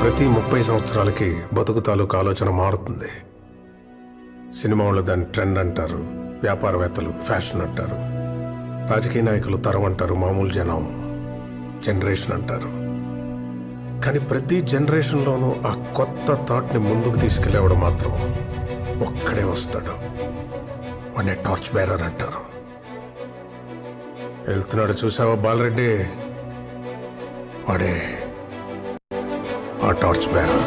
ప్రతి 30 సంవత్సరాలకి బతుకు తాలూకు ఆలోచన మారుతుంది. సినిమా వాళ్ళు దాన్ని ట్రెండ్ అంటారు, వ్యాపారవేత్తలు ఫ్యాషన్ అంటారు, రాజకీయ నాయకులు తరం అంటారు, మామూలు జనం జనరేషన్ అంటారు. కానీ ప్రతి జనరేషన్లోనూ ఆ కొత్త థాట్ని ముందుకు తీసుకెళ్ళేవాడు మాత్రం ఒక్కడే వస్తాడు. వాడిని టార్చ్ బేరర్ అంటారు. వెళ్తున్నాడు చూసావా బాలరెడ్డి, వాడే ఆ టార్చ్ బేరర్.